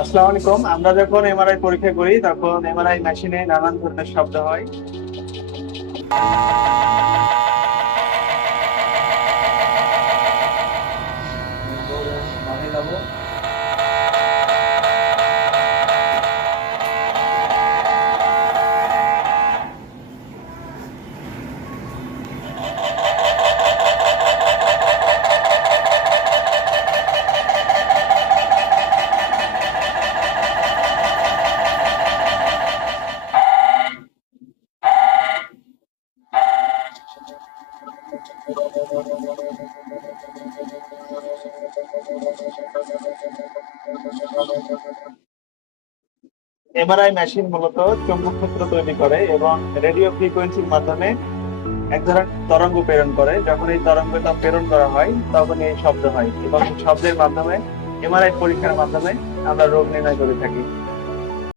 আসসালামু আলাইকুম। আমরা যখন এমআরআই পরীক্ষা করি তখন এমআরআই মেশিনে নানান ধরনের শব্দ হয়। এমআরআই মেশিন মূলত চৌম্বক ক্ষেত্র তৈরি করে এবং রেডিও ফ্রিকোয়েন্সির মাধ্যমে এক ধরনের তরঙ্গ প্রেরণ করে। যখন এই তরঙ্গটা প্রেরণ করা হয় তখন এই শব্দ হয় এবং এই শব্দের মাধ্যমে এমআরআই পরীক্ষার মাধ্যমে আমরা রোগ নির্ণয় করে থাকি।